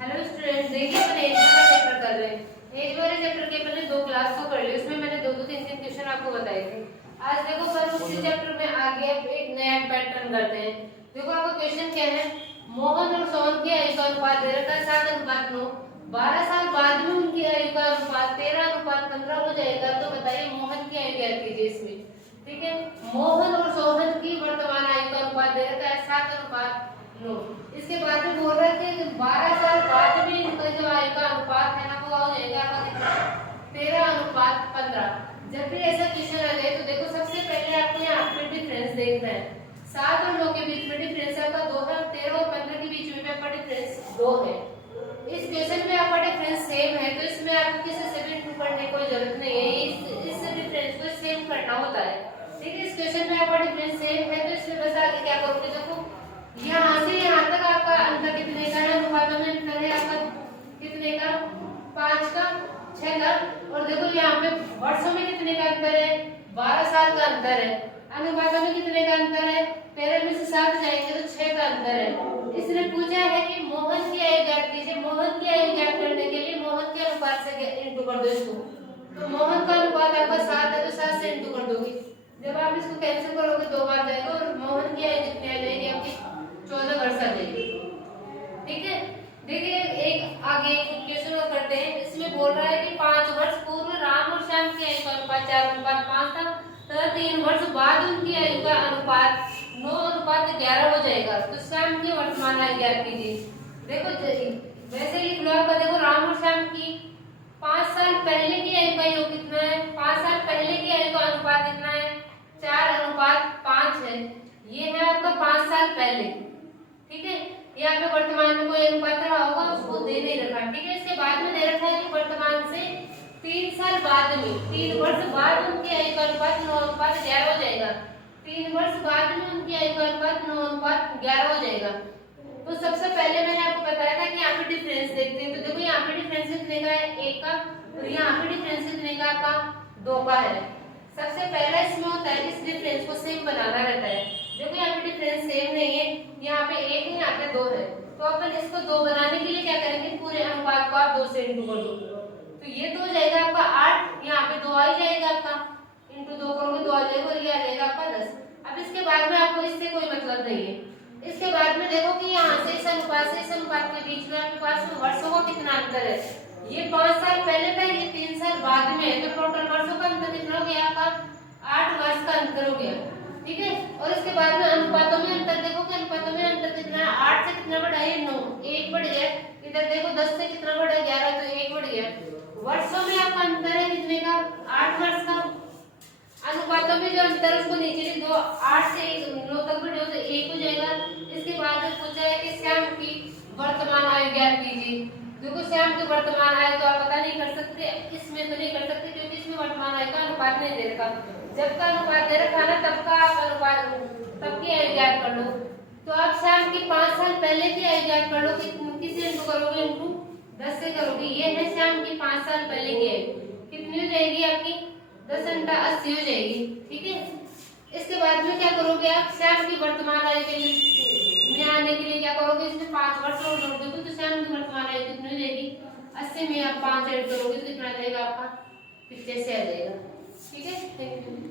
Hello student, देखिए अपन as वाला chapter कर रहे हैं। एज वाले चैप्टर के पहले दो क्लास तो कर ली, उसमें मैंने दो दो तीन तीन क्वेश्चन आपको बताए थे। आज देखो पर उसी चैप्टर में आगे एक नया पैटर्न करते हैं। देखो आपका क्वेश्चन क्या है, मोहन और सोहन की आयु का अनुपात दे रखा है 7:9। 12 साल बाद में उनकी आयु का अनुपात 13:15 हो जाएगा। तो बताइए मोहन की आयु क्या कीजिए इसमें। ठीक है, मोहन और सोहन की वर्तमान आयु का अनुपात दे रखा है 7:9। इसके बाद में बोल रहा है कि 12 साल बाद में इनका जो आयु का अनुपात है ना वो हो जाएगा आपका कितना, 13:15। जब भी ऐसा क्वेश्चन आ जाए तो देखो सबसे पहले आपको यहाँ पे डिफरेंस देखना है। 7 और 9 के बीच में डिफरेंस आपका 2 है, 13 और 15 के बीच में आपका डिफरेंस 2 है। इस क्वेश्चन में आपका डिफरेंस सेम है तो इसमें आपको किसी से भी इंटू करने की कोई जरूरत नहीं है। इस डिफरेंस को सेम करना होता है। ठीक है, इस क्वेश्चन में आपका डिफरेंस सेम है तो इसमें बस आगे क्या करोगे, देखो यहाँ से यहाँ तक आपका अंतर कितने का है, अनुपातों में अंतर है आपका कितने का, 5 का, 6 का। और देखो यहाँ पे वर्षों में कितने का अंतर है, 12 साल का अंतर है। अनुपातों में कितने का अंतर है, 13 में से 7 जाएंगे तो 6 का अंतर है। इसने पूछा है कि मोहन की आयु ज्ञात कीजिए। मोहन की आयु ज्ञात करने के लिए मोहन के अनुपात से इंटू कर दो इसको। तो मोहन का अनुपात आपका 7 है तो 7 से इंटू कर दोगे। जब आप इसको कैंसिल करोगे 2 बार जाएगा और मोहन की आयु कितनी आ जाएगी आपकी, 14 वर्ष आ जाएगी। ठीक है, देखिए एक आगे क्वेश्चन और करते हैं। इसमें बोल रहा है कि 5 वर्ष पूर्व राम और श्याम की आयु का अनुपात 4:5 था तथा 3 वर्ष बाद उनकी आयु का अनुपात 9:11 हो जाएगा। तो श्याम की वर्तमान आयु ज्ञात कीजिए। देखो वैसे लिख लो आपका, देखो राम और श्याम की 5 साल पहले की आयु का योग कितना है, 5 साल पहले की आयु का अनुपात कितना है, 4:5 है। ये है आपका 5 साल पहले। ठीक है, यहाँ पे वर्तमान में कोई अनुपात रहा होगा उसको दे नहीं रखा। ठीक है, इसके बाद में दे रखा है कि वर्तमान से 3 साल बाद में, 3 वर्ष बाद उनकी आयु का अनुपात 9:11 हो जाएगा। 3 वर्ष बाद में उनकी आयु का अनुपात 9:11 हो जाएगा। तो सबसे पहले मैंने आपको बताया था कि यहाँ पे डिफरेंस देखते हैं। तो देखो यहाँ पे डिफरेंस कितने का है, 1 का, और यहाँ पे डिफरेंस कितने का आपका, 2 का है। सबसे पहला इसमें होता है इस डिफरेंस को सेम बनाना रहता है। देखो यहाँ पे डिफरेंस सेम नहीं है, यहाँ पे 1 है, यहाँ पे 2 है। तो अपन इसको 2 बनाने के लिए क्या करेंगे, पूरे अनुपात को आप 2 से इंटू कर दो। तो ये तो हो जाएगा आपका 8, यहाँ पे 2 आ ही जाएगा आपका, इंटू 2 करोगे 2 आ जाएगा और ये आ जाएगा आपका 10। अब इसके बाद में आपको इससे कोई मतलब नहीं है। इसके बाद में देखो कि यहाँ से इस अनुपात से इस अनुपात के बीच में आपके पास वर्षों का कितना अंतर है। ये 5 साल पहले था, ये 3 साल बाद में है। तो टोटल वर्षों का अंतर कितना हो गया आपका, 8 वर्ष का अंतर हो गया। ठीक है, और इसके बाद में अनुपातों में अंतर देखो कि अनुपातों में अंतर कितना है, 8 से कितना बढ़ा है, 9, 1 बढ़ गया। इधर देखो 10 से कितना बढ़ा, 11, तो 1 बढ़ गया। वर्षों में आपका अंतर है कितने का, 8 वर्ष का। अनुपातों में जो अंतर है उसको नीचे लिख दो, 8 से 9 तक बढ़े हो तो 1 हो जाएगा। इसके बाद में पूछा है कि श्याम की वर्तमान आयु ज्ञात कीजिए। देखो श्याम की वर्तमान आयु तो आप पता नहीं कर सकते, इसमें तो नहीं कर सकते क्योंकि इसमें वर्तमान आयु का अनुपात नहीं दे रखा। जब का अनुपात दे रखा ना तब का आप अनुपात, तब की आयु ज्ञात कर लो। तो आप श्याम की 5 साल पहले की आयु ज्ञात कर लो, किससे इंटू करोगे, इंटू 10 से करोगे। ये है श्याम की 5 साल पहले की आयु, कितनी हो जाएगी आपकी, 10 × 80 हो जाएगी। ठीक है, इसके बाद में क्या करोगे आप, श्याम की वर्तमान आयु के लिए में आने के लिए क्या करोगे, इसमें 5 वर्ष और जोड़ दोगे तो श्याम की वर्तमान आयु कितनी हो जाएगी, 80 में आप 5 ऐड करोगे तो कितना आ जाएगा आपका, 85 आ जाएगा। ठीक है, थैंक यू।